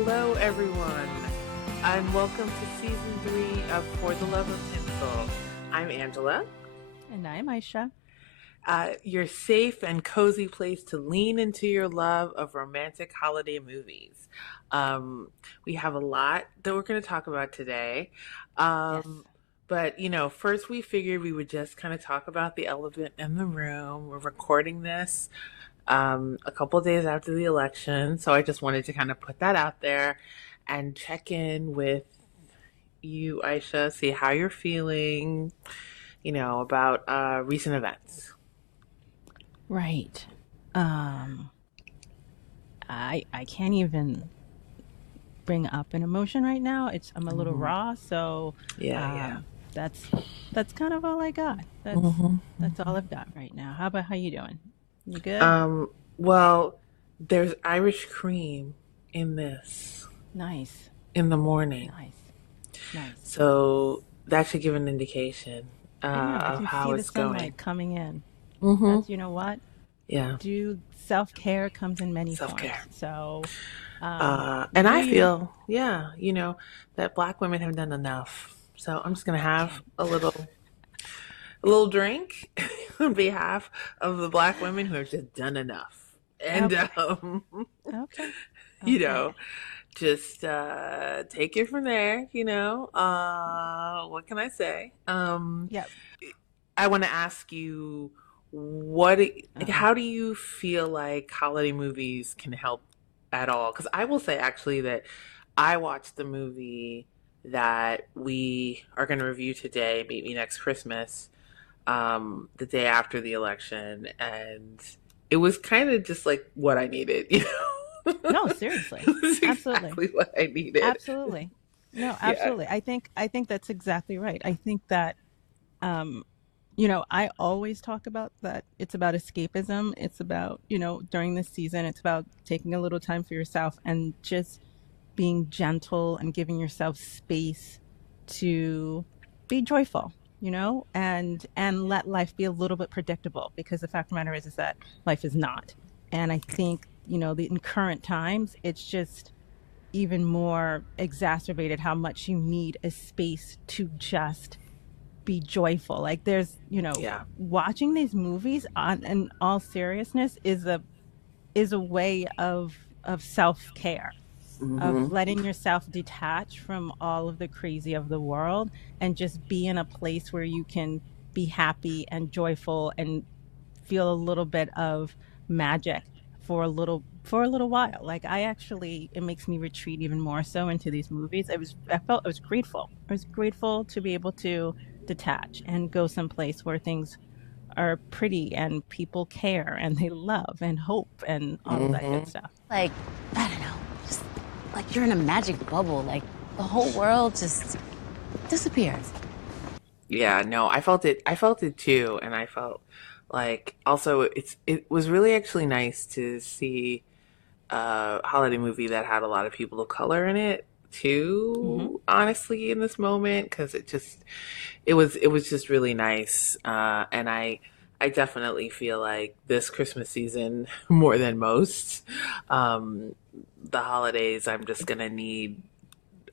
Hello, everyone, and welcome to Season 3 of For the Love of Tinsel. I'm Angela. And I'm Isha. Your safe and cozy place to lean into your love of romantic holiday movies. We have a lot that we're going to talk about today. Yes. But, first we figured we would just kind of talk about the elephant in the room. We're recording this a couple days after the election. So I just wanted to kind of put that out there and check in with you, Aisha, see how you're feeling, about recent events. Right. Um, I can't even bring up an emotion right now. I'm a little Hmm. raw, so Yeah. um, that's that's kind of all I got. Hmm. That's all I've got right now. How you doing? You good? Well, there's Irish cream in this Nice, in the morning. nice, nice. So that should give an indication I know. I of can how see the it's going. sunlight coming in. Hmm. You know what? Yeah. Do self-care comes in many Self forms. care. So, And do I you? feel, yeah, that Black women have done enough. So I'm just gonna have Okay. a little drink on behalf of the Black women who have just done enough. And Okay. Okay. you Okay. know, just take it from there. What can I say? Yep. I want to ask you, what, Uh-oh. how do you feel like holiday movies can help at all? Because I will say actually that I watched the movie that we are going to review today, Meet Me Next Christmas, the day after the election, and it was kind of just like what I needed. No, It seriously. was Absolutely. exactly what I needed. Absolutely. No, Yeah. absolutely. I think that's exactly right. I think that um I always talk about that it's about escapism. It's about, during this season, it's about taking a little time for yourself and just being gentle and giving yourself space to be joyful, and let life be a little bit predictable, because the fact of the matter is that life is not. And I think, in current times, it's just even more exacerbated how much you need a space to just be joyful. Like Yeah. watching these movies, on in all seriousness, is a way of self-care, of Hmm. letting yourself detach from all of the crazy of the world and just be in a place where you can be happy and joyful and feel a little bit of magic for a little while. Like, it makes me retreat even more so into these movies. I was grateful. I was grateful to be able to detach and go someplace where things are pretty and people care and they love and hope and all of that good Hmm. stuff. Like, I don't know, just like you're in a magic bubble. Like the whole world just disappears. Yeah, no, I felt it. I felt it too, and I felt like also it was really actually nice to see a holiday movie that had a lot of people of color in it Hmm. too. Honestly, in this moment, because it was just really nice, and I definitely feel like this Christmas season more than most, um, the holidays. I'm just gonna need.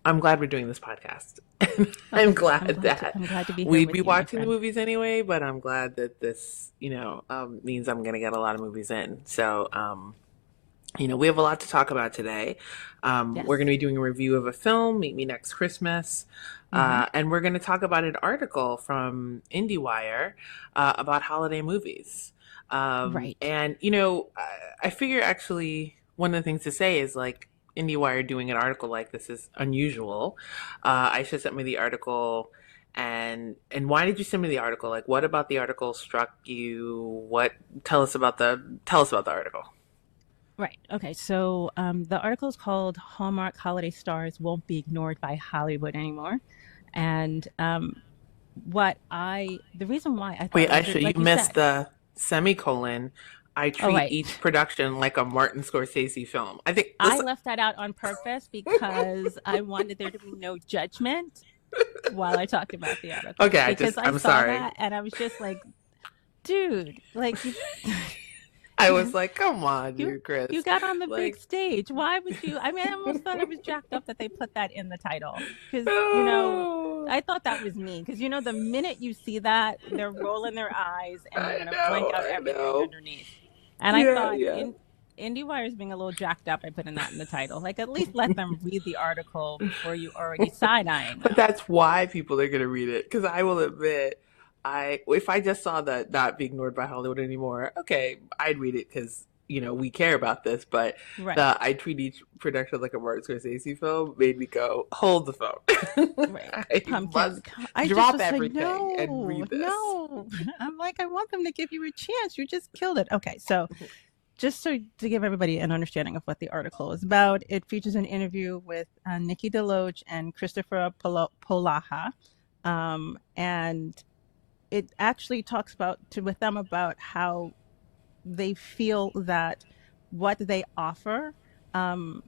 I'm glad we're doing this podcast. Oh, I'm good. glad that I'm glad to be here we'd be with you, my watching the friend. movies anyway, but I'm glad that this, means I'm going to get a lot of movies in. So, we have a lot to talk about today. We're going Yes. to be doing a review of a film, Meet Me Next Christmas. Hmm. And we're going to talk about an article from IndieWire about holiday movies. Right. And, I figure actually one of the things to say is like IndieWire doing an article like this is unusual. Aisha sent me the article. And why did you send me the article? Like, what about the article struck you? Tell us about the article. Right. Okay. So the article is called "Hallmark Holiday Stars Won't Be Ignored by Hollywood Anymore," and the reason why I thought Wait, it was, Aisha, you like you missed said. the semicolon. I Oh, treat right. each production like a Martin Scorsese film. I think, I listen. left that out on purpose because I wanted there to be no judgment while I talked about the article, Okay, because I I'm saw sorry. that and I was just like, dude, like you. I was like, come on, you you Chris. you got on the big Like, stage. Why would you? I mean, I almost thought it was jacked up that they put that in the title because no, I thought that was mean because the minute you see that, they're rolling their eyes and they're I gonna blank know, out I everything know. underneath. And I Yeah, thought yeah. IndieWire is being a little jacked up by putting that in the title. Like, at least let them read the article before you already side eyeing But them. that's why people are gonna read it. Because I will admit, if I just saw that not being ignored by Hollywood anymore, okay, I'd read it because we care about this. But Right, the I treat each production like a Martin Scorsese film made me go, hold the phone. right. I Pumpkin. must I just drop was like, everything and no, read this. no. I'm like, I want them to give you a chance. You just killed it. Okay, so just so to give everybody an understanding of what the article is about, it features an interview with Nikki DeLoach and Christopher Polaha, and it actually talks with them about how they feel that what they offer um,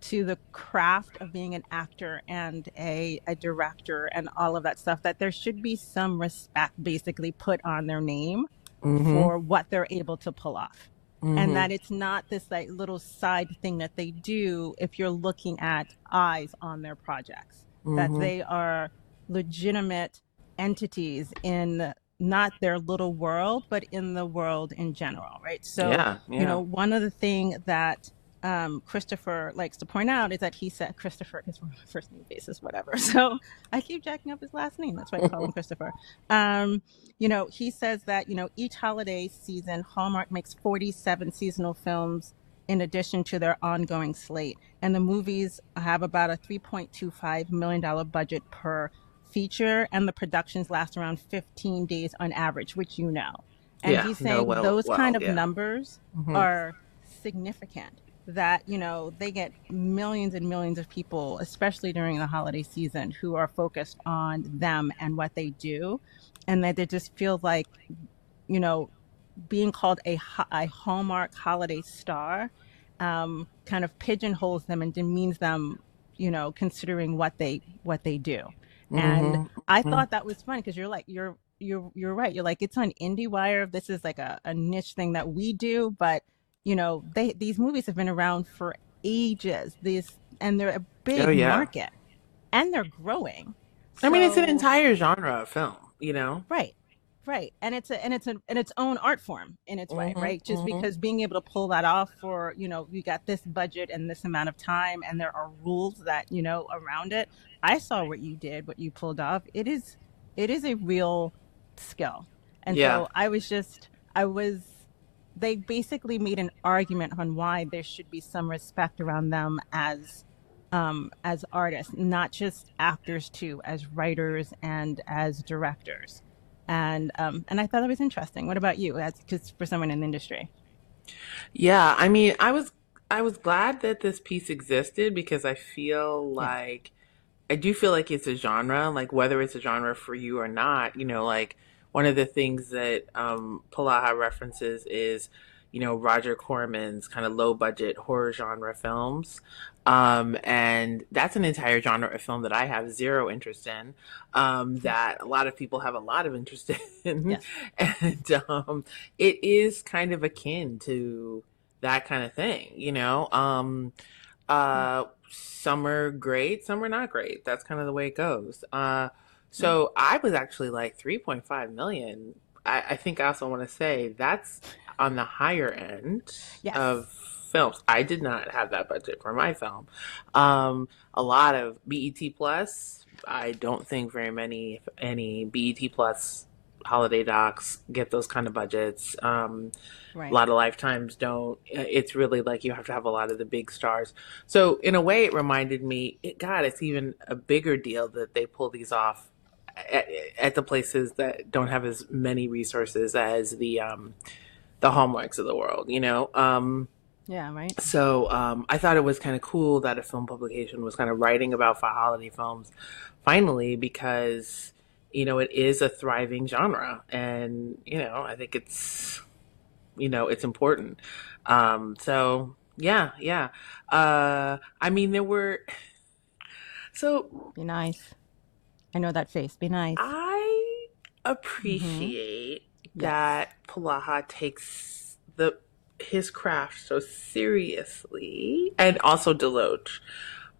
to the craft of being an actor and a director and all of that stuff, that there should be some respect basically put on their name Mm-hmm. for what they're able to pull off. And Mm-hmm. that it's not this like little side thing that they do if you're looking at eyes on their projects, that Mm-hmm. they are legitimate entities in not their little world, but in the world in general, right? So, Yeah. Yeah. one of the things that Christopher likes to point out is that he said Christopher is first name basis, whatever. So I keep jacking up his last name. That's why I call him Christopher. He says that each holiday season, Hallmark makes 47 seasonal films in addition to their ongoing slate, and the movies have about a $3.25 million budget per feature, and the productions last around 15 days on average, which and Yeah. he's No. saying those kind Well. of Yeah. numbers Mm-hmm. are significant, that they get millions and millions of people, especially during the holiday season, who are focused on them and what they do, and that they just feel like you know being called a Hallmark holiday star kind of pigeonholes them and demeans them, considering what they do. And Mm-hmm. I Mm-hmm. thought that was fun because you're right. You're like, it's on IndieWire. This is like a niche thing that we do, but these movies have been around for ages. And they're a Oh big yeah. market, and they're growing. I mean, it's an So entire genre of film. You know. right, right, and it's own art form in its way, Mm-hmm. right? Just Mm-hmm. because being able to pull that off for you got this budget and this amount of time, and there are rules that around it. I saw what you did, what you pulled off. It is a real skill, and Yeah. so I was. They basically made an argument on why there should be some respect around them as artists, not just actors too, as writers and as directors. And I thought it was interesting. What about you, as because for someone in the industry? Yeah. I mean, I was glad that this piece existed because Yeah, I do feel like it's a genre, like whether it's a genre for you or not, like one of the things that Palaha references is, Roger Corman's kind of low budget horror genre films. And that's an entire genre of film that I have zero interest in, yeah, that a lot of people have a lot of interest in. yes, And it is kind of akin to that kind of thing, yeah, uh, some are great, some are not great. That's kind of the way it goes. yeah, So I was actually like 3.5 million. I think I also want to say that's on the higher end yes, of films. I did not have that budget for my film. A lot of BET Plus. I don't think very many, if any, BET Plus holiday docs get those kind of budgets. A right, lot of lifetimes don't. It's really like you have to have a lot of the big stars. So in a way, it reminded me, God, it's even a bigger deal that they pull these off at, at the places that don't have as many resources as the hallmarks of the world. yeah, right, I thought it was kind of cool that a film publication was kind of writing about holiday films finally, because it is a thriving genre, and I think it's important. Yeah, yeah. I mean, there were so be nice. I know that face. Be nice. I Mm-hmm. appreciate Yes. that Palaha takes the his craft so seriously, and also Deloach.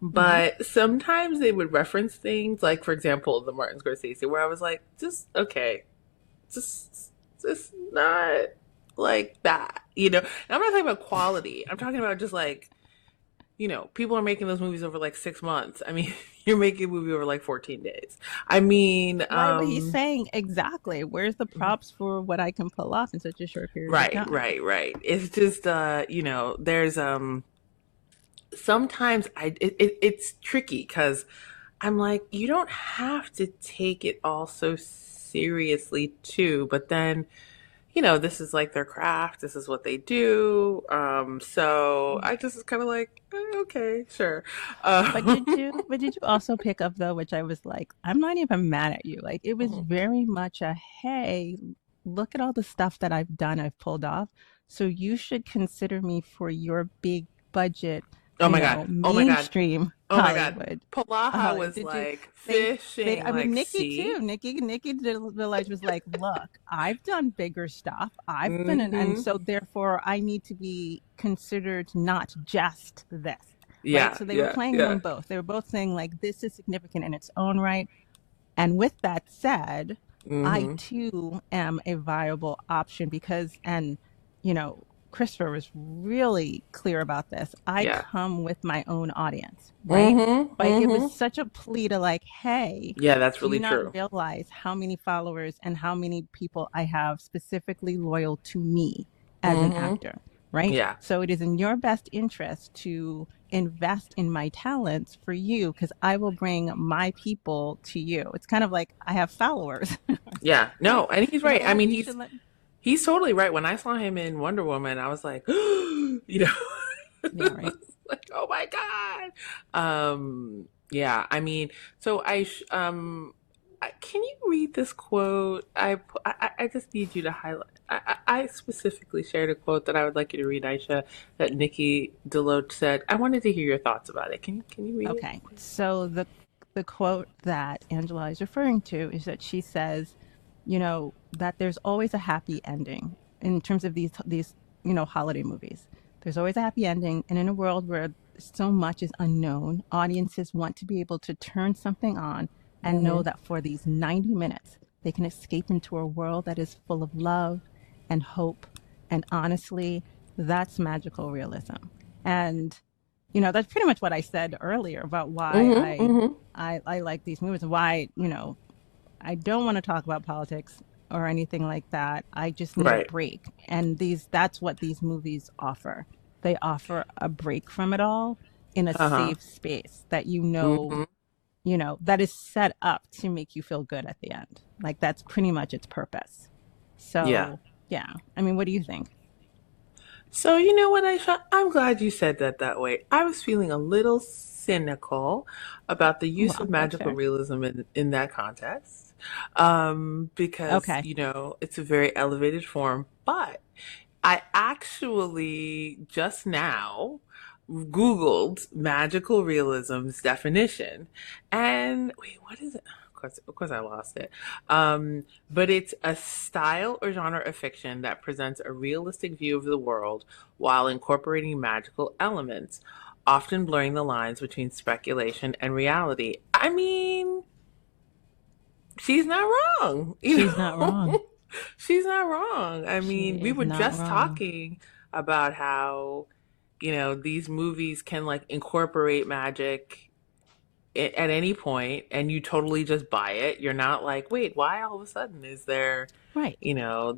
Hmm. But sometimes they would reference things like, for example, the Martin Scorsese, where I was like, just okay, just not like that, you know. And I'm not talking about quality. I'm talking about just like, people are making those movies over like 6 months. I mean, you're making a movie over like 14 days. I mean, Right, but he's saying exactly where's the mhm. props for what I can pull off in such a short period of Right, time. right, right. It's just, there's sometimes it's tricky because I'm like, you don't have to take it all so seriously too, but then, this is like their craft, this is what they do. So I just is kind of like, okay, sure. But did Um, you but did you also pick up though, which I was like, I'm not even mad at you. Like it was very much a hey, look at all the stuff that I've done, I've pulled off. So you should consider me for your big budget, oh my God. Oh my God. mainstream Oh my God. Hollywood. Palaha was Did you like they fishing, I mean like, Nikki too. see? Nikki Village was like, look, I've done bigger stuff. I've been in, and Mm-hmm. so therefore I need to be considered not just this. Right. Yeah, So they were yeah, playing yeah. them both. They were both saying like this is significant in its own right. And with that said, I Mm-hmm. too am a viable option because, and you know, Christopher was really clear about this. I Yeah. come with my own audience, right? Mm-hmm. But it was Mm-hmm. such a plea to like, hey, Yeah, that's do you really not true. realize how many followers and how many people I have specifically loyal to me as an Mm-hmm. actor, right? Yeah. So it is in your best interest to invest in my talents for you because I will bring my people to you. It's kind of like I have followers, Yeah. right? No, and he's You know right. I what? mean, You he's should let. he's totally right. When I saw him in Wonder Woman, I was like, Yeah, right. like, oh my God. Yeah, I mean, so can you read this quote? I just need you to highlight. I specifically shared a quote that I would like you to read, Aisha, that Nikki Deloach said. I wanted to hear your thoughts about it. Can you read it? Okay. So the quote that Angela is referring to is that she says, that there's always a happy ending in terms of these holiday movies. There's always a happy ending, and in a world where so much is unknown, audiences want to be able to turn something on and Mm-hmm. know that for these 90 minutes they can escape into a world that is full of love and hope, and honestly, that's magical realism. And that's pretty much what I said earlier about why Mm-hmm. Mm-hmm. I like these movies and why, I don't want to talk about politics or anything like that. I just need a Right. break. And that's what these movies offer. They offer a break from it all in a Uh-huh. safe space that Mm-hmm. that is set up to make you feel good at the end. Like that's pretty much its purpose. Yeah. So, yeah. I mean, what do you think? So, you know what, Aisha? I'm glad you said that way. I was feeling a little cynical about the use of Well, that's magical fair. realism in that context, because, Okay. it's a very elevated form. But I actually just now Googled magical realism's definition. And wait, what is it? Of course, I lost it. But it's a style or genre of fiction that presents a realistic view of the world while incorporating magical elements, often blurring the lines between speculation and reality. I mean, she's not wrong, She's not wrong. She's not wrong. I She mean, we is were not just wrong. talking about how, these movies can like incorporate magic at any point, and you totally just buy it. You're not like, wait, why all of a sudden is there, Right.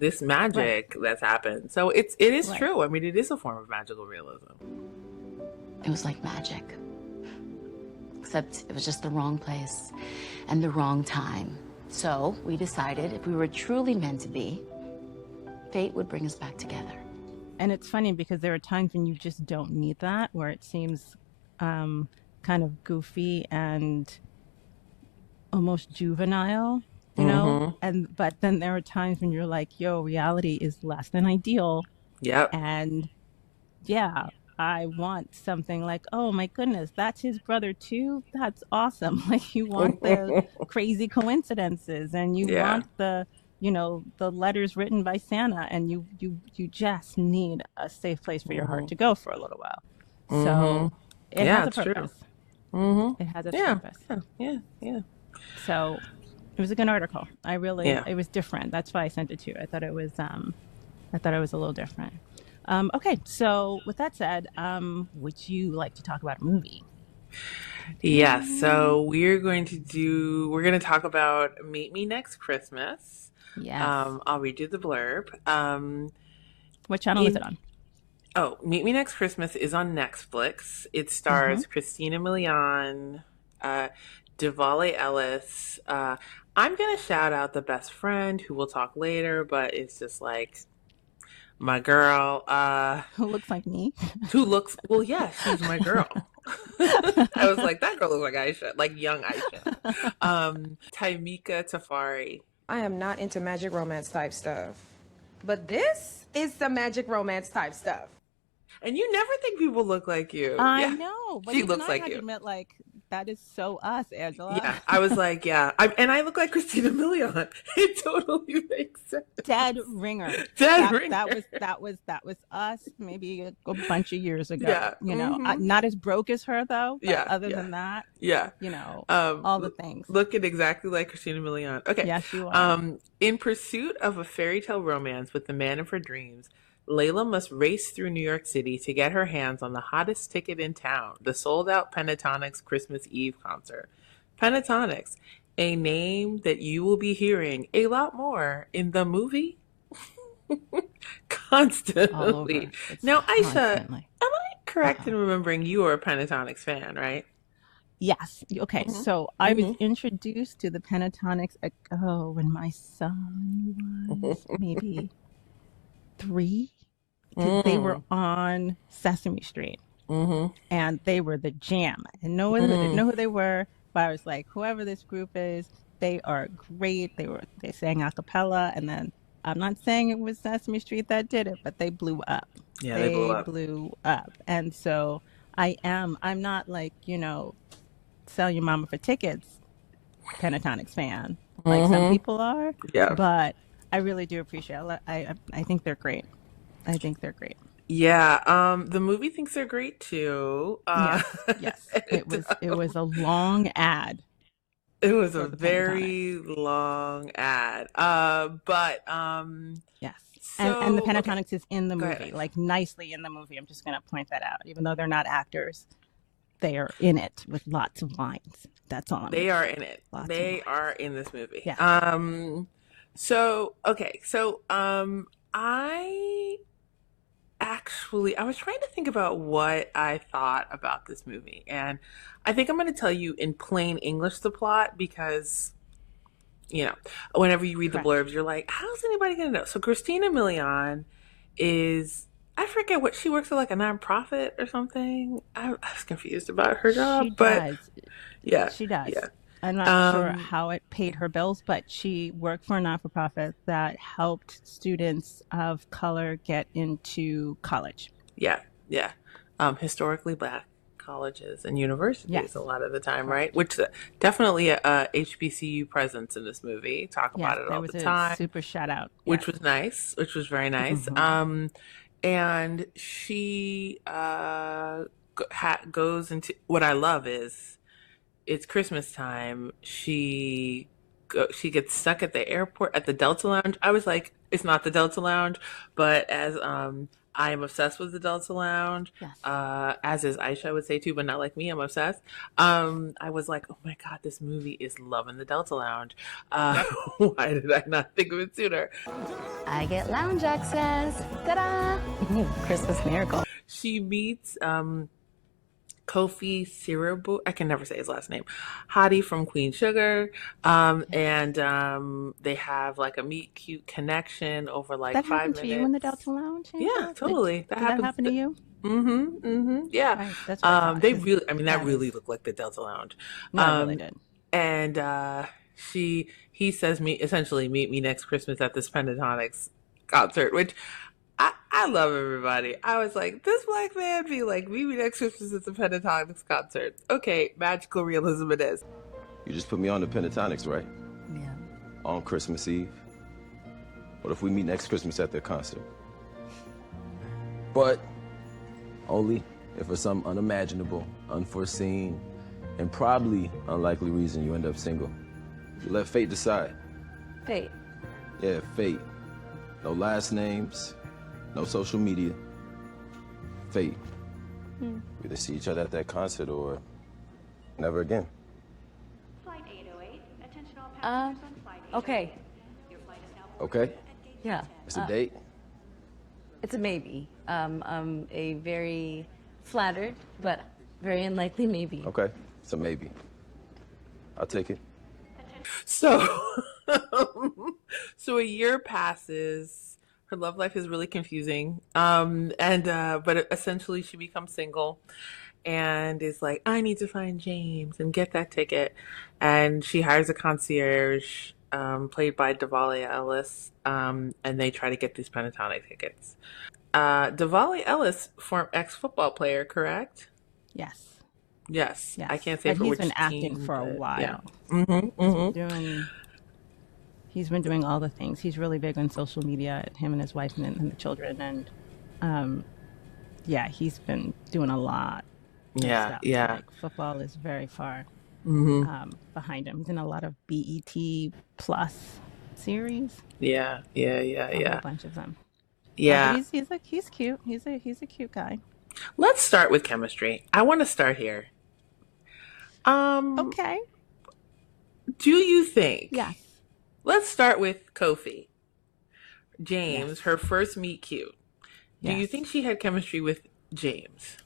this Right. magic that's happened? So it is Right. true. I mean, it is a form of magical realism. It was like magic. Except it was just the wrong place and the wrong time. So we decided if we were truly meant to be, fate would bring us back together. And it's funny because there are times when you just don't need that, where it seems um, kind of goofy and almost juvenile, Mm-hmm. And but then there are times when you're like, yo, reality is less than ideal. Yep. And yeah, I want something like, oh my goodness, that's his brother too. That's awesome. Like you want the crazy coincidences and you Yeah. want the, the letters written by Santa, and you just need a safe place for your heart Mm-hmm. to go for a little while. Mm-hmm. So it Yeah, has a it's true. purpose. Mm-hmm. It has its Yeah. purpose. Yeah. Yeah. Yeah. So it was a good article. Yeah. It was different. That's why I sent it to you. I thought it was a little different. Okay, so with that said, would you like to talk about a movie? Yeah. So we're going to talk about Meet Me Next Christmas. Yes. I'll read you the blurb. What channel is it on? Meet Me Next Christmas is on Netflix. It stars Christina Milian, Devale Ellis. I'm gonna shout out the best friend who we'll talk later, but it's just like my girl. Who looks like me? Yeah, she's my girl. I was like, that girl looks like Aisha, like young Aisha. Taimika Tafari. I am not into magic romance type stuff. But this is some magic romance type stuff. And you never think people look like you. I know, but she even looks I like had you. to admit, like, that is so us, Angela. Yeah, I was like, yeah, and I look like Christina Milian. It totally makes sense. Dead ringer. Ringer. That was us. Maybe a bunch of years ago. Yeah, not as broke as her though. But yeah, other than that, yeah, all the things. Looking exactly like Christina Milian. Okay. Yes, you are. In pursuit of a fairy tale romance with the man of her dreams, Layla must race through New York City to get her hands on the hottest ticket in town, the sold-out Pentatonics Christmas Eve concert. Pentatonics, a name that you will be hearing a lot more in the movie constantly. Now, Aisha, am I correct in remembering you are a Pentatonics fan, right? Yes. Okay. So I was introduced to the Pentatonics when my son was maybe 3. They were on Sesame Street, and they were the jam. And no one didn't know who they were, but I was like, whoever this group is, they are great. They sang a cappella, and then I'm not saying it was Sesame Street that did it, but they blew up. Yeah, they blew up. And so I'm not like, sell your mama for tickets Pentatonics fan like some people are. Yeah. But I really do appreciate it. I think they're great. I think they're great. Yeah. The movie thinks they're great too. Yes. It was a long ad. It was a very long ad. But yes. So, and the Pentatonics is in the movie, ahead. like nicely in the movie. I'm just gonna point that out. Even though they're not actors, they are in it with lots of lines. That's all. They are in it. They are in this movie. Yeah. I was trying to think about what I thought about this movie, and I think I'm going to tell you in plain English the plot because, whenever you read the blurbs, you're like, how's anybody going to know? So Christina Milian I forget what she works at, like a nonprofit or something. I was confused about her job, yeah, she does. Yeah. I'm not sure how it paid her bills, but she worked for a not-for-profit that helped students of color get into college. Yeah. Historically Black colleges and universities a lot of the time, right? Which definitely a HBCU presence in this movie. Talk about it all the time. Super shout out. Which was nice, which was very nice. And she goes into, what I love is, it's Christmas time. She gets stuck at the airport at the Delta Lounge. I was like, it's not the Delta Lounge, but as I am obsessed with the Delta Lounge, as is Aisha, I would say too, but not like me. I'm obsessed. I was like, oh my God, this movie is loving the Delta Lounge. Why did I not think of it sooner? I get lounge access. Ta-da! Christmas miracle. She meets Kofi Siriboe, I can never say his last name, Hottie from Queen Sugar, and they have like a meet cute connection over like 5 minutes. That happened to you in the Delta Lounge? Yeah, totally. Did that happen to you? Yeah. Right, that's what they really, that really looked like the Delta Lounge. No, it really did. And he says, essentially, meet me next Christmas at this Pentatonics concert, which I love everybody. I was like, this Black man be like, meet me next Christmas at the Pentatonics concert. Okay, magical realism it is. You just put me on the Pentatonics, right? Yeah. On Christmas Eve? What if we meet next Christmas at their concert? But only if for some unimaginable, unforeseen, and probably unlikely reason you end up single. You let fate decide. Fate. Yeah, fate. No last names, no social media. Fate. We either see each other at that concert or never again. Okay. Okay? Yeah. It's a date? It's a maybe. A very flattered, but very unlikely maybe. Okay, so maybe. I'll take it. So, so a year passes. Her love life is really confusing. But essentially she becomes single and is like, I need to find James and get that ticket. And she hires a concierge, played by Duvall Ellis, and they try to get these Pentatonic tickets. Duvall Ellis, ex-football player, correct? Yes. Yes. Yes. I can't say but for he's which been acting team, for a but while. yeah. He's been doing all the things. He's really big on social media, him and his wife and the children. And yeah, he's been doing a lot of stuff. Like, football is very far behind him. He's in a lot of BET Plus series. A whole bunch of them. Yeah. But he's cute. He's a cute guy. Let's start with chemistry. I want to start here. Okay. Do you think? Yes. Let's start with Kofi. James, Yes. her first meet cute. Do you Yes. think she had chemistry with James?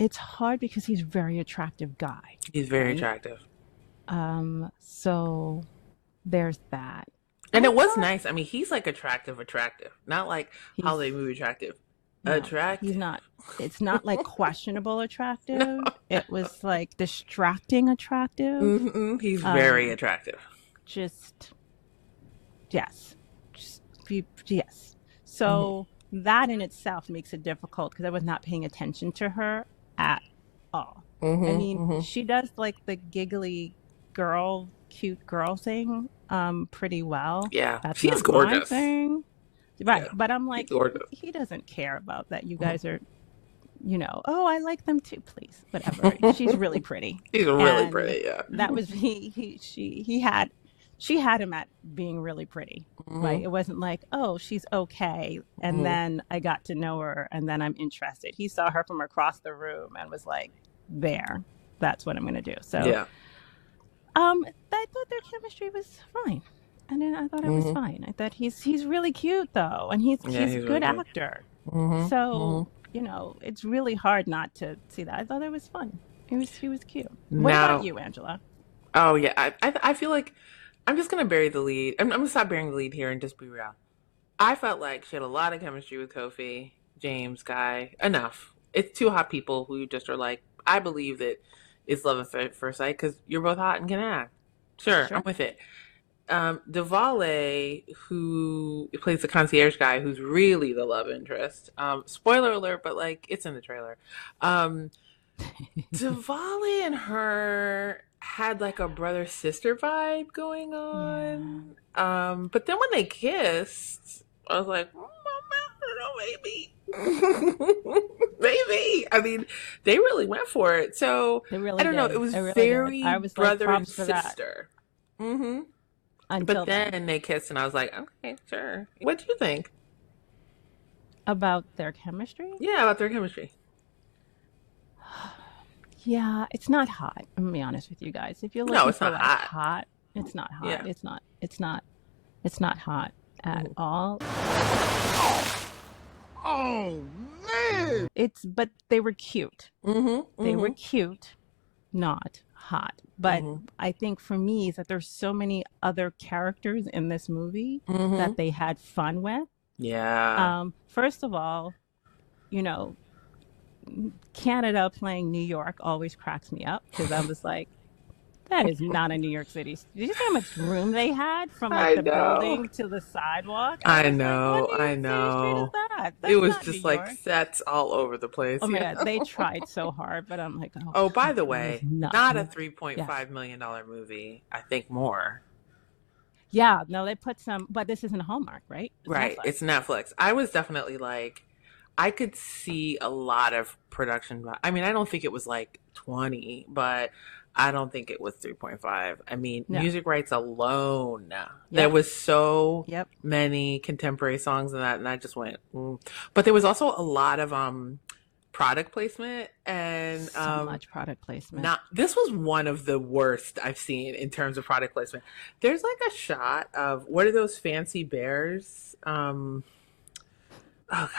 It's hard because he's a very attractive guy. He's very right? attractive. So there's that. And I it was thought- nice. I mean, he's like attractive. Not like holiday movie attractive. No, Attractive. He's not. It's not like questionable attractive. It was like distracting attractive. He's very attractive. Just yes. Yes. So that in itself makes it difficult because I was not paying attention to her at all. I mean, she does like the giggly girl, cute girl thing pretty well. Yeah, That's she's not gorgeous. my thing. Right, Yeah, but I'm like, she's gorgeous. he doesn't care about that. You guys are, oh, I like them too. Please, whatever. She's really pretty. She's really And pretty. Yeah. That was she had him at being really pretty. Right. It wasn't like, oh, she's okay, and then I got to know her, and then I'm interested. He saw her from across the room and was like, there, that's what I'm gonna do. So Yeah. I thought their chemistry was fine. And then I thought it was fine. I thought he's really cute though, and he's a really good cute. actor. So it's really hard not to see that. I thought it was fun. He was cute. What about you, Angela? Oh yeah, I feel like I'm just gonna bury the lead. I'm gonna stop burying the lead here and just be real. I felt like she had a lot of chemistry with Kofi, James, Guy. Enough. It's two hot people who just are like, I believe that it's love at first sight because you're both hot and can act. Sure, I'm with it. Duvall, who plays the concierge guy, who's really the love interest. Spoiler alert, but like it's in the trailer. Duvall and her had like a brother sister vibe going on. Yeah. But then when they kissed, I was like, I don't know, maybe. I mean, they really went for it. So They really I don't know. did. It was They really very did. I was like, brother and props for that. sister. Until But then they kissed, and I was like, okay, sure. What do you think? about their chemistry? Yeah, about their chemistry. Yeah, it's not hot. I'm gonna be honest with you guys. If you're No, looking it's for not like hot. hot, it's not hot. Yeah. It's not hot at all. Oh, man! But they were cute. They were cute, not hot. But I think for me is that there's so many other characters in this movie that they had fun with. Yeah. First of all, Canada playing New York always cracks me up because I was like, that is not a New York City. Did you see how much room they had from I like the know. building to the sidewalk? I was know, like, what New York City street is that? That's It was not just New like York. sets all over the place. Oh my yeah. god, they tried so hard, but I'm like, Oh, by God, the it way, was not a Yes. $3.5 million movie. I think more. Yeah, no, they put some, but this isn't a Hallmark, right? It's Right. Netflix. It's Netflix. I was definitely like, I could see a lot of production. I mean, I don't think it was like 20, but I don't think it was 3.5. I mean, No. music rights alone, there Yep. was so Yep. many contemporary songs in that, and I just went, But there was also a lot of product placement and So much product placement. not this was one of the worst I've seen in terms of product placement. There's like a shot of what are those fancy bears? Oh god,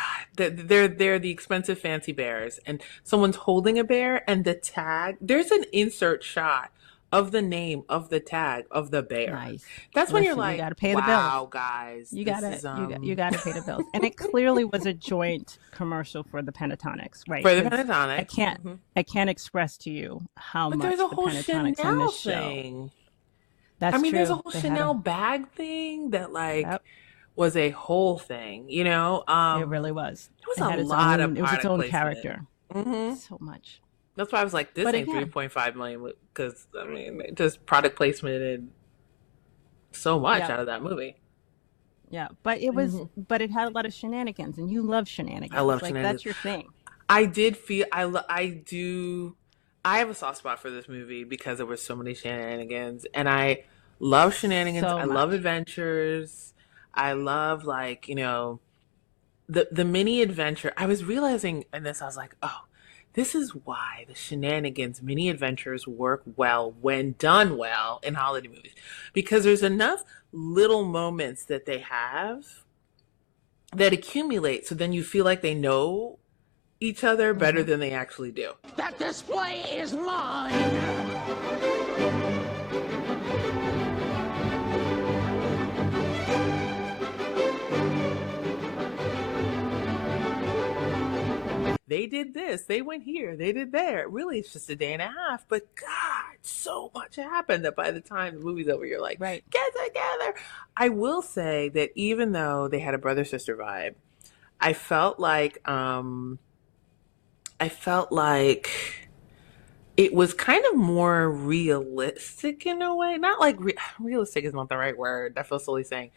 they're the expensive fancy bears, and someone's holding a bear, and the tag. There's an insert shot of the name of the tag of the bear. Nice. That's when you're Listen, you like, gotta pay the wow, bills. guys, You this gotta is you gotta pay the bills. And it clearly was a joint commercial for the Pentatonics, right? for the 'Cause Pentatonic. I can't express to you how But much there's a the whole Pentatonics on Chanel this show. thing. That's I mean, true. there's a whole They Chanel bag thing that like Yep. was a whole thing, you know? It really was. It was It had a its lot own, of it was its product own placement. character. Mm-hmm. So much. That's why I was like, this But ain't again, 3.5 million because I mean, just product placement and so much yeah, out of that movie. yeah. But it was, but it had a lot of shenanigans, and you love shenanigans. I love Like shenanigans. that's your thing. I did feel I have a soft spot for this movie because there were so many shenanigans, and I love shenanigans. So I love much. adventures. I love like, you know, the mini adventure. I was realizing in this, I was like, oh, this is why the shenanigans mini adventures work well when done well in holiday movies, because there's enough little moments that they have that accumulate, so then you feel like they know each other better than they actually do. That display is mine! They did this, they went here, they did there. Really, it's just a day and a half, but God, so much happened that by the time the movie's over, you're like, Right. get together. I will say that even though they had a brother sister vibe, I felt like it was kind of more realistic in a way. Not like realistic is not the right word. I feel silly saying.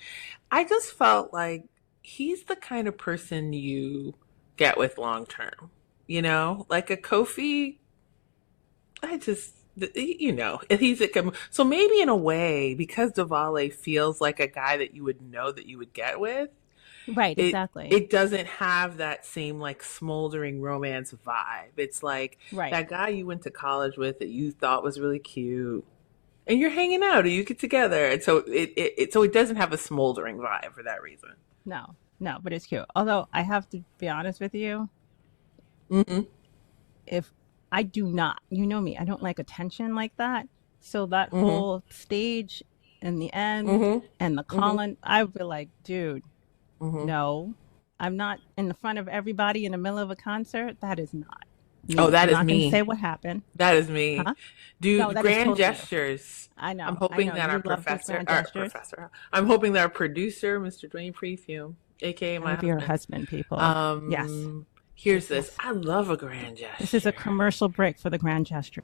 I just felt like he's the kind of person you get with long term, you know, like a Kofi. You know, so maybe in a way, because Diwali feels like a guy that you would know that you would get with. Right. Exactly. It doesn't have that same like smoldering romance vibe. It's like that guy you went to college with that you thought was really cute, and you're hanging out, or you get together, and so it doesn't have a smoldering vibe for that reason. No, but it's cute. Although I have to be honest with you, if I do not, you know me, I don't like attention like that. So that whole stage in the end and the calling, I would be like, dude, no, I'm not in the front of everybody in the middle of a concert. That is not me. Oh, that I'm is not gonna me. say what happened. That is me. Huh? Dude, No, that is grand totally you. gestures. I know. I'm hoping that You our love those grand gestures. I'm hoping that our producer, Mr. Dwayne Prefume, aka That my would be your husband, husband, people. Yes. here's this. I love a grand gesture. This is a commercial break for the grand gesture.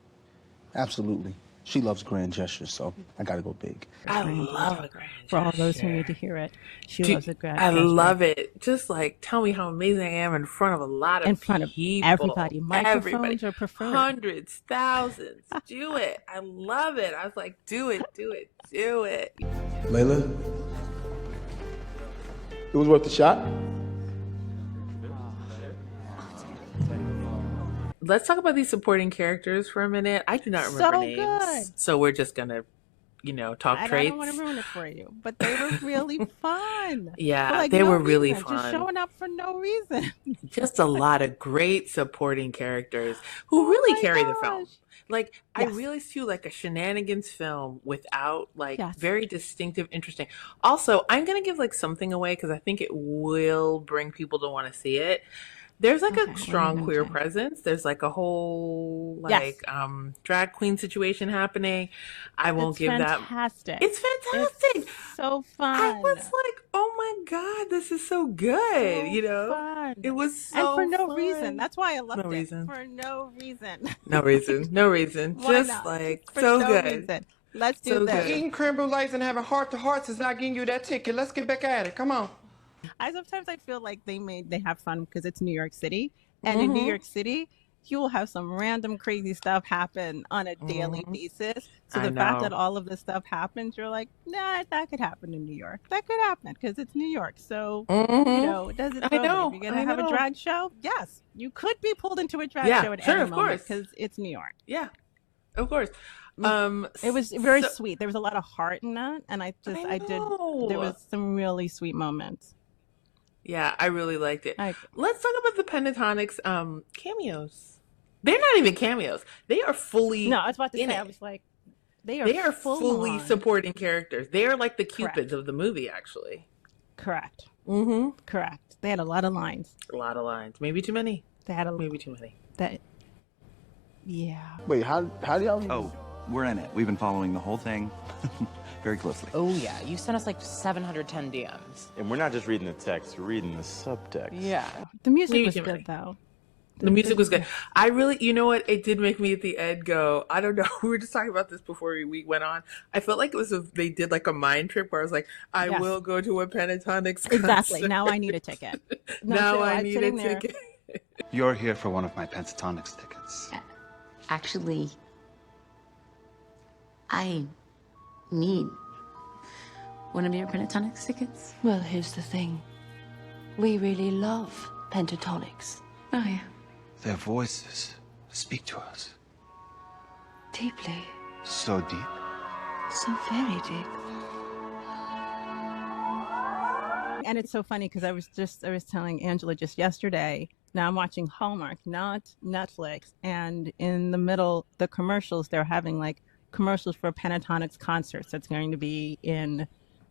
Absolutely. She loves grand gestures, so I gotta go big. I love a grand gesture. For all those who need to hear it, she loves a grand I gesture. love it. Just like tell me how amazing I am in front of a lot of In front of people. everybody. Microphones are preferred. Hundreds, thousands. Do it. I love it. I was like, do it, do it, do it. Layla, it was worth the shot. Let's talk about these supporting characters for a minute. I do not remember So names. good. So we're just gonna, talk I traits. don't want to ruin it for you, but they were really fun. Yeah, For, like, they no were really reason, Just fun. showing up for no reason. Just a lot of great supporting characters who really my carry the film. gosh. Like, I Yes. realized too, like a shenanigans film without like Yes. very distinctive, interesting. Also, I'm gonna give like something away because I think it will bring people to want to see it. There's like Okay, what are a you strong gonna queer say? presence. There's like a whole Yes. like drag queen situation happening. I won't It's give that. fantastic. It's fantastic. It's so fun. I was like, oh my God, this is so good. So fun. It was so And for no fun. reason. That's why I loved No it. reason. For no reason. No reason. No reason. Why Just not? like For so no good. reason. Let's do So this. good. Eating creme brulees and having heart-to-hearts is not getting you that ticket. Let's get back at it. Come on. I feel like they have fun because it's New York City, and in New York City, you will have some random crazy stuff happen on a daily basis. So I the fact know. that all of this stuff happens, you're like, nah, that could happen in New York. That could happen because it's New York. So does it I throw me? If know. you're gonna I have a know. drag show, yes, you could be pulled into a drag Yeah, show at sure, any of moment course. because it's New York. Yeah, of course. It was very So, sweet. There was a lot of heart in that, and there know. was some really sweet moments. Yeah, I really liked it. I Let's talk about the Pentatonics cameos. They're not even cameos. They are fully No, I was about to in say, it. I was like, They are full fully on. supporting characters. They are like the Correct. cupids of the movie, actually. Correct. Mm-hmm. Correct. They had a lot of lines. A lot of lines. Maybe too many. They had a Maybe too many. that. Yeah. Wait, how do y'all? Oh, we're in it. We've been following the whole thing very closely. Oh, yeah. You sent us like 710 DMs. And we're not just reading the text, we're reading the subtext. Yeah. The music Maybe was too good many. though. The music was good. I really, you know what? It did make me at the end go, I don't know. We were just talking about this before we went on. I felt like it was they did like a mind trip where I was like, I Yes. will go to a Pentatonics concert. Exactly. Now I need a ticket. Now so I I'm need a sitting there. ticket. You're here for one of my Pentatonics tickets. Actually, I need one of your Pentatonics tickets. Well, here's the thing. We really love pentatonics. Oh, yeah. Their voices speak to us Deeply. so deep. So very deep. And it's so funny because I was telling Angela just yesterday. Now I'm watching Hallmark, not Netflix, and in the middle, the commercials they're having like commercials for Pentatonics concerts that's going to be in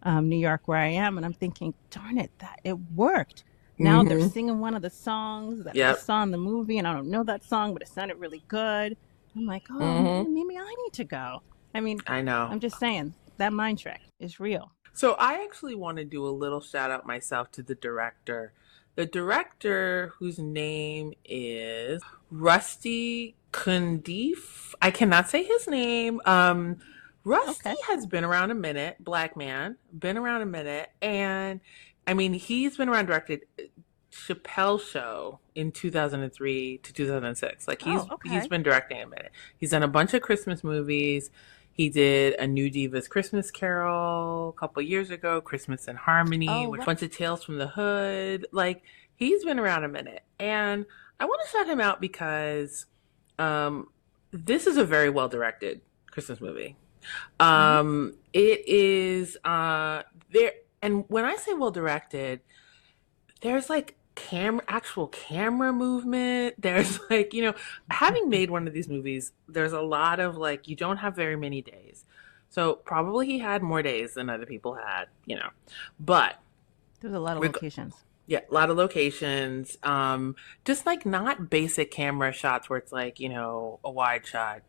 New York where I am, and I'm thinking, darn it, that it worked. Now they're singing one of the songs that I saw in the movie, and I don't know that song, but it sounded really good. I'm like, oh, man, maybe I need to go. I mean, I know. I'm just saying that mind trick is real. So I actually want to do a little shout out myself to the director. The director, whose name is Rusty Kundif. I cannot say his name. Rusty has been around a minute, black man, been around a minute. And I mean, he's been around, directed Chappelle Show in 2003 to 2006. Like he's been directing a minute. He's done a bunch of Christmas movies. He did a New Divas Christmas Carol a couple years ago, Christmas in Harmony, a bunch of Tales from the Hood. Like, he's been around a minute. And I want to shout him out because this is a very well-directed Christmas movie. It is, there, and when I say well-directed, there's like actual camera movement. There's like, having made one of these movies, there's a lot of like, you don't have very many days. So probably he had more days than other people had, but there's a lot of locations. Yeah, a lot of locations. Just like not basic camera shots where it's like, a wide shot,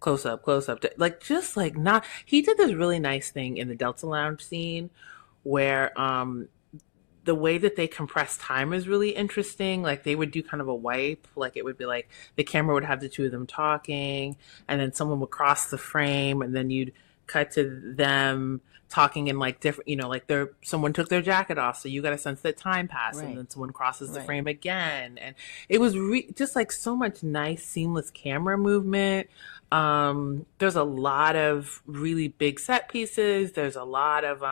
close up, like just like not. He did this really nice thing in the Delta Lounge scene where the way that they compress time is really interesting. Like they would do kind of a wipe, like it would be like the camera would have the two of them talking, and then someone would cross the frame, and then you'd cut to them talking in like different, like someone took their jacket off, so you got a sense that time passed, and then someone crosses the frame again, and it was just like so much nice, seamless camera movement. There's a lot of really big set pieces. There's a lot of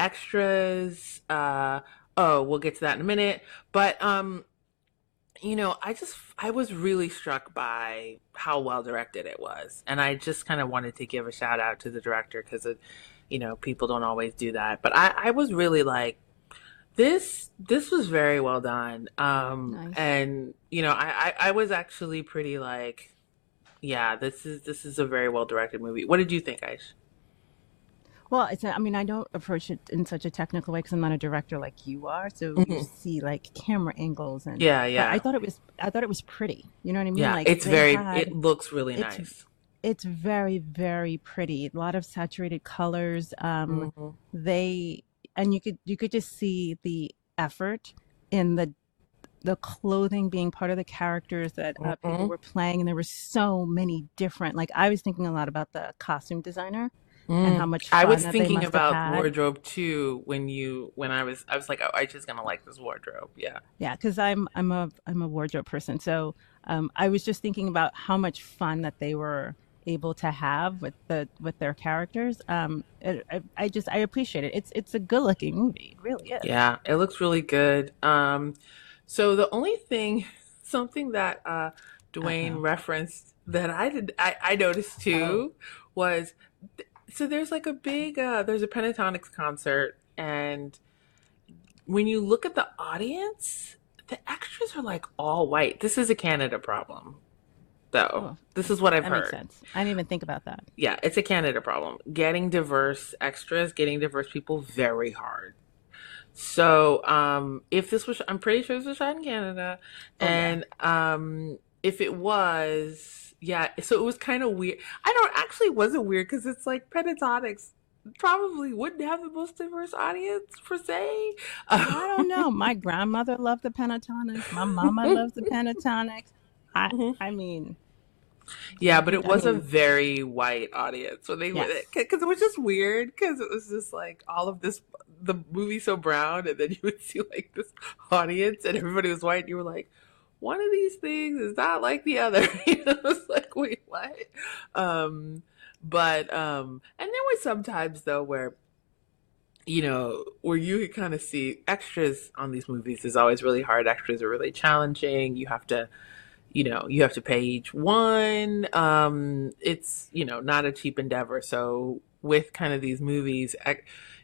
extras. We'll get to that in a minute. But I was really struck by how well directed it was, and I just kind of wanted to give a shout out to the director because people don't always do that. But I was really like, this was very well done. Nice. And I was actually pretty like, yeah, this is a very well directed movie. What did you think, Aish? Well, I don't approach it in such a technical way because I'm not a director like you are. So you see like camera angles and yeah. But I thought it was pretty. You know what I mean? Yeah, like it looks really nice. It's very, very pretty. A lot of saturated colors. You could just see the effort in the clothing being part of the characters that people were playing, and there were so many different. Like I was thinking a lot about the costume designer and how much I fun was that they thinking must have about had. wardrobe too when I was like, oh, I just gonna like this wardrobe. Yeah. Yeah, because I'm a wardrobe person, so I was just thinking about how much fun that they were able to have with their characters. I appreciate it. It's a good looking movie, it really is. Yeah, it looks really good. So the only thing, something that Dwayne Uh-oh. referenced that I noticed Oh, too was, so there's like a big, there's a Pentatonics concert, and when you look at the audience, the extras are like all white. This is a Canada problem, though. oh, This is what I've that makes heard. sense. I didn't even think about that. Yeah, it's a Canada problem. Getting diverse extras, getting diverse people, very hard. So, if this was, I'm pretty sure this was shot in Canada, Oh yeah. and if it was, yeah, so it was kind of weird. I don't actually wasn't weird because it's like Pentatonics probably wouldn't have the most diverse audience per se. I don't know. My grandmother loved the Pentatonics. My mama loves the Pentatonics. I Mhm. I mean, Yeah, but it I was a mean, very white audience when they were, yes. because it was just weird because it was just like all of this, the movie so brown, and then you would see like this audience and everybody was white, and you were like, one of these things is not like the other. You know, it's like, wait, what? Um, and there were some times though where, you know, where you could kind of see extras on these movies is always really hard. Extras are really challenging. You have to, you know, you have to pay each one. It's, you know, not a cheap endeavor. So with kind of these movies,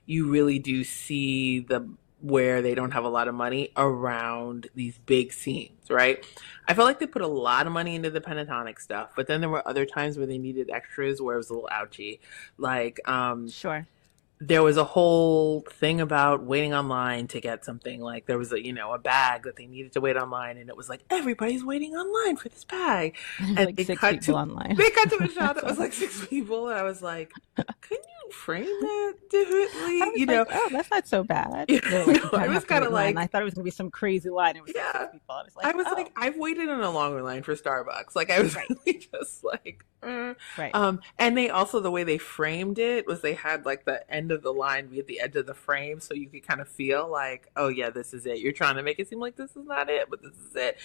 you really do see the where they don't have a lot of money around these big scenes, right? I felt like they put a lot of money into the pentatonic stuff, but then there were other times where they needed extras where it was a little ouchy. Like Sure. there was a whole thing about waiting online to get something. Like there was a, you know, a bag that they needed to wait online, and it was like everybody's waiting online for this bag, And there's and like six people online. they cut to a shot that That's was all. like six people, and I was like, couldn't you frame that differently, I was you like, know? oh, that's not so bad. You They were like, you know, I kind of was have to kind wait of in line. like, I thought it was gonna be some crazy line. It was like yeah, six people. I was I like, was oh, like, I've waited in a longer line for Starbucks. Like I was right, really just like, right. and they also, the way they framed it was they had like the end of the line be at the edge of the frame, so you could kind of feel like, oh yeah, this is it. You're trying to make it seem like this is not it, but this is it.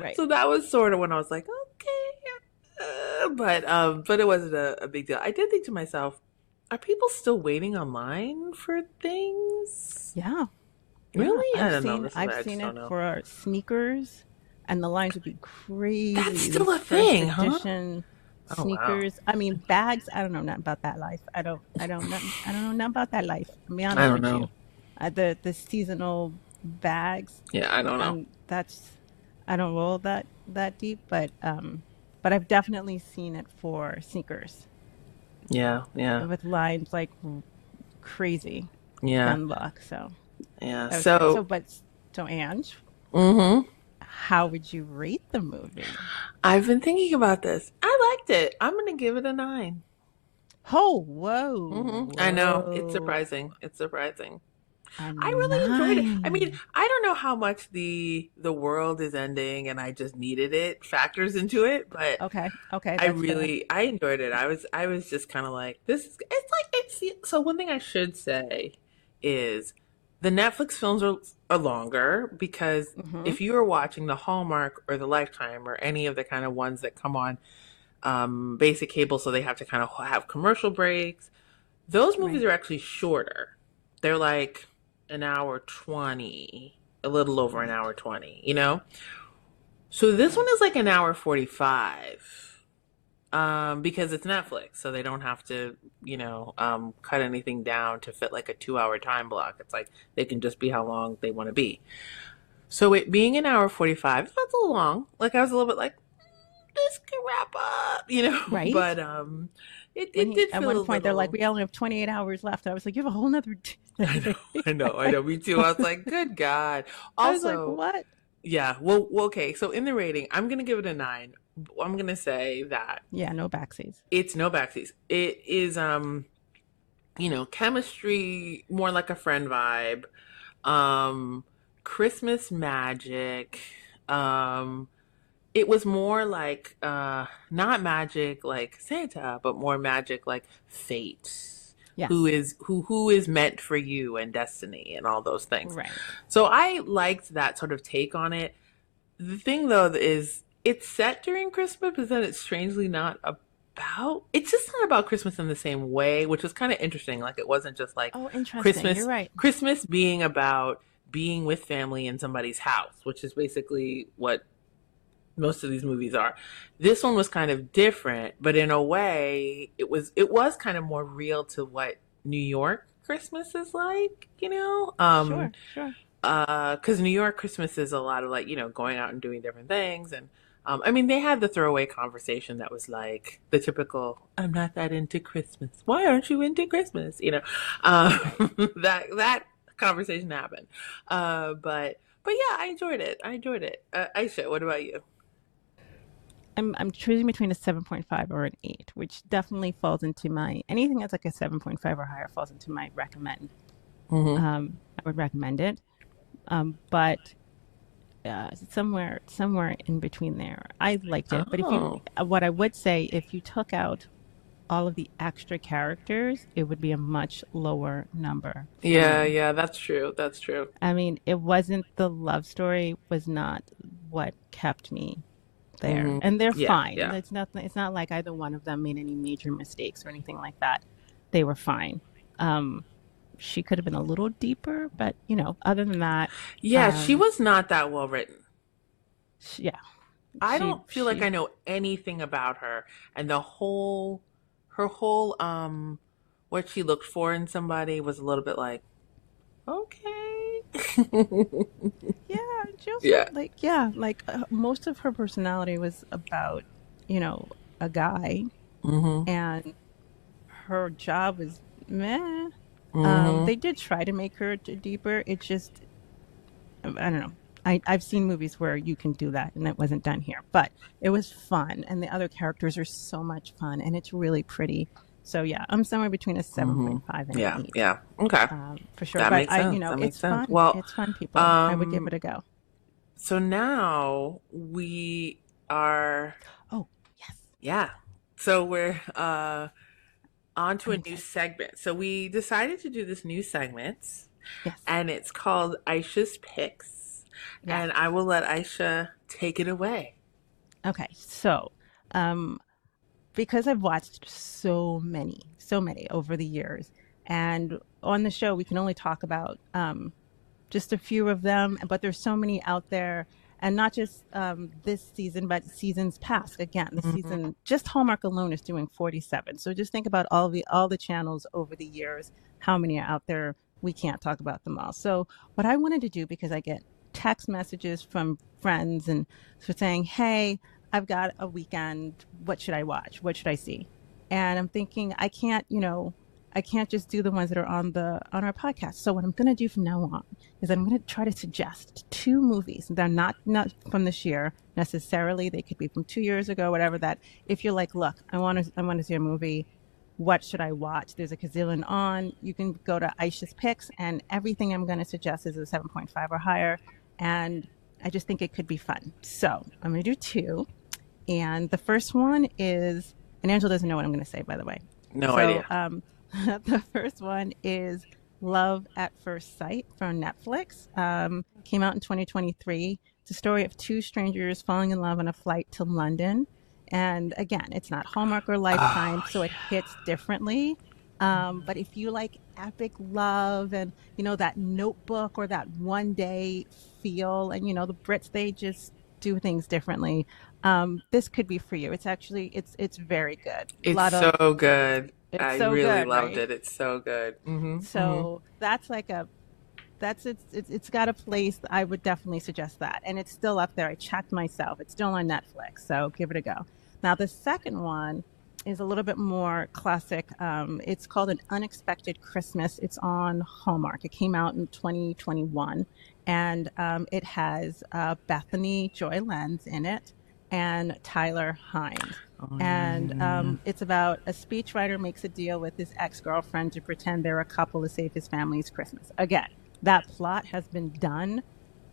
Right. So that was sort of when I was like, okay, but it wasn't a big deal. I did think to myself, are people still waiting online for things? Yeah. Really? Yeah. I don't know. I've I seen just it don't know. for sneakers, and the lines would be crazy. That's still a These first thing, huh? edition Oh wow. sneakers. I mean, bags. I don't know nothing about that life. I don't know. I don't know nothing about that life. I'll be I honest don't with you. know. The seasonal bags, Yeah, I don't know. and that's I don't roll that deep, but I've definitely seen it for sneakers Yeah, yeah, with lines like crazy yeah, down the block. So yeah. that was great. So, So Ange, mm-hmm. how would you rate the movie? I've been thinking about this. I liked it. I'm gonna give it a 9. Oh, whoa, Mm-hmm. I know, it's whoa, surprising. It's surprising. a I really enjoyed it. I mean, 9. I don't know how much the world is ending and I just needed it factors into it, but Okay, that's fair. I enjoyed it. I was just kind of like, this is, it's like it's, so one thing I should say is the Netflix films are longer because Mm-hmm. if you are watching the Hallmark or the Lifetime or any of the kind of ones that come on basic cable, so they have to kind of have commercial breaks, those movies Right. are actually shorter. They're like an hour 20, a little over an hour 20, you know? So this one Right. is like an hour 45, because it's Netflix, so they don't have to, you know, cut anything down to fit like a 2 hour time block. It's like they can just be how long they want to be. So it being an hour 45, that's a little long. Like I was a little bit like, this could wrap up, you know? Right. But When it did at feel a one point they're like, little. we only have 28 hours left. I was like, you have a whole nother day. I know. Me too. I was like, good God. I was like, Also, what? yeah. Well, okay. So in the rating, I'm gonna give it a 9. I'm gonna say that Yeah, no backseas. it's no backseas. It is, you know, chemistry, more like a friend vibe. Um, Christmas magic. Um, it was more like not magic like Santa, but more magic like fate. Yes. Who is meant for you and destiny and all those things. Right. So I liked that sort of take on it. The thing though is it's set during Christmas, but then it's strangely not about it's just not about Christmas in the same way, which was kind of interesting. Like it wasn't just like Oh, interesting. Christmas You're right. Christmas being about being with family in somebody's house, which is basically what most of these movies are. This one was kind of different, but in a way it was kind of more real to what New York Christmas is like, Sure. Because New York Christmas is a lot of like, going out and doing different things. And I mean, they had the throwaway conversation that was like the typical, I'm not that into Christmas. Why aren't you into Christmas? That conversation happened. But yeah, I enjoyed it. Aisha, what about you? I'm choosing between a 7.5 or an 8, which definitely falls into my anything that's like a 7.5 or higher falls into my recommend. I would recommend it, but somewhere in between there. I liked it, but if you, what I would say, if you took out all of the extra characters, it would be a much lower number. Yeah, that's true. That's true. I mean, it wasn't the love story was not what kept me there, and they're fine. Yeah. It's nothing. It's not like either one of them made any major mistakes or anything like that. They were fine. She could have been a little deeper, but other than that, she was not that well written. I don't feel like I know anything about her, and her whole what she looked for in somebody was a little bit like, okay. Most of her personality was about a guy, and her job was meh. They did try to make her deeper. It just, I don't know. I've seen movies where you can do that, and it wasn't done here. But it was fun, and the other characters are so much fun, and it's really pretty. So yeah, I'm somewhere between a 7.5 and an 8. Yeah, okay, for sure. That but makes sense. That makes it's sense. fun. Well, it's fun, people. I would give it a go. So now we are. Oh yes. Yeah. So we're on to a new segment. So we decided to do this new segment, and it's called Aisha's Picks, and I will let Aisha take it away. Okay, so because I've watched so many over the years, and on the show we can only talk about just a few of them, but there's so many out there, and not just this season, but seasons past. Again, the season, just Hallmark alone is doing 47. So just think about all the channels over the years, how many are out there. We can't talk about them all. So what I wanted to do, because I get text messages from friends and saying, hey, I've got a weekend, what should I watch? What should I see? And I'm thinking, I can't just do the ones that are on our podcast. So what I'm going to do from now on is I'm going to try to suggest 2 movies. They're not from this year necessarily. They could be from 2 years ago, whatever. That if you're like, look, I want to see a movie. What should I watch? There's a gazillion on. You can go to Aisha's Picks, and everything I'm going to suggest is a 7.5 or higher. And I just think it could be fun. So I'm going to do 2. And the first one is, and Angela doesn't know what I'm going to say, by the way. No idea. The first one is Love at First Sight from Netflix. Came out in 2023. It's a story of 2 strangers falling in love on a flight to London. And again, it's not Hallmark or Lifetime, so it hits differently. But if you like epic love and, that Notebook or that one day feel, and, the Brits, they just do things differently. This could be for you. It's actually, it's very good. It's so good. I really loved right? it. It's so good. So that's like it's got a place. I would definitely suggest that. And it's still up there. I checked myself. It's still on Netflix. So give it a go. Now, the second one is a little bit more classic. It's called An Unexpected Christmas. It's on Hallmark. It came out in 2021. And it has Bethany Joy Lenz in it and Tyler Hynes. And it's about a speechwriter makes a deal with his ex-girlfriend to pretend they're a couple to save his family's Christmas. Again, that plot has been done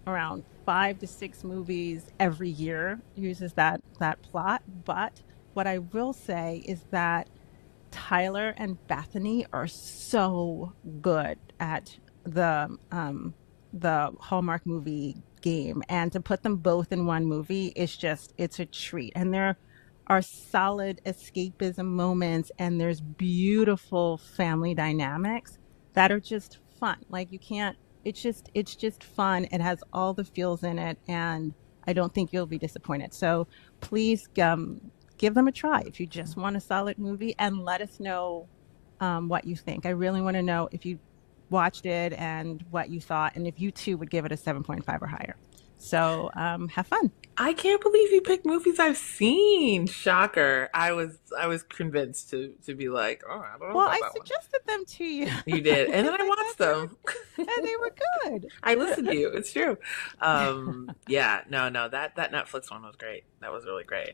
around 5 to 6 movies every year uses that plot. But what I will say is that Tyler and Bethany are so good at the Hallmark movie game, and to put them both in one movie is just, it's a treat. And there are solid escapism moments, and there's beautiful family dynamics that are just fun. Like, you can't, it's just fun. It has all the feels in it, and I don't think you'll be disappointed. So please give them a try if you just want a solid movie, and let us know what you think. I really want to know if you watched it and what you thought, and if you too would give it a 7.5 or higher. So have fun. I can't believe you picked movies I've seen. Shocker. I was convinced to be like, oh, I don't know Well, about I that one. suggested them to you. You did, and then I watched them. And they were good. I listened to you. It's true. Yeah, no, that Netflix one was great. That was really great.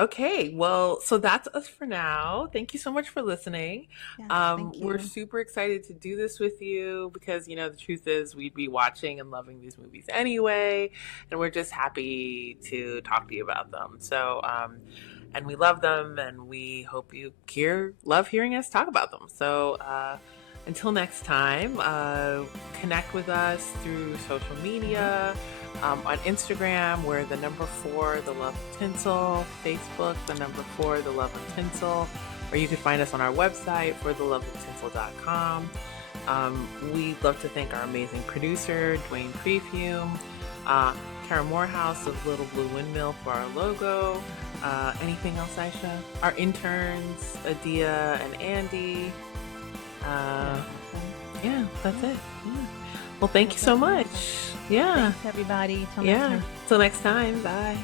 Okay, well, so that's us for now. Thank you so much for listening. Yes, thank you. We're super excited to do this with you because, you know, the truth is we'd be watching and loving these movies anyway, and we're just happy to talk to you about them. So, and we love them, and we hope you love hearing us talk about them. So, until next time, connect with us through social media. On Instagram, we're the number 4, the Love of Tinsel. Facebook, the number 4, the Love of Tinsel. Or you can find us on our website, fortheloveoftinsel.com. We'd love to thank our amazing producer, Dwayne Prefume, Kara Morehouse of Little Blue Windmill for our logo. Anything else, Aisha? Our interns, Adia and Andy. Yeah, that's it. Yeah. Well, thank you so much. Yeah. Thanks, everybody. Till next Yeah. time. Till next time. Bye.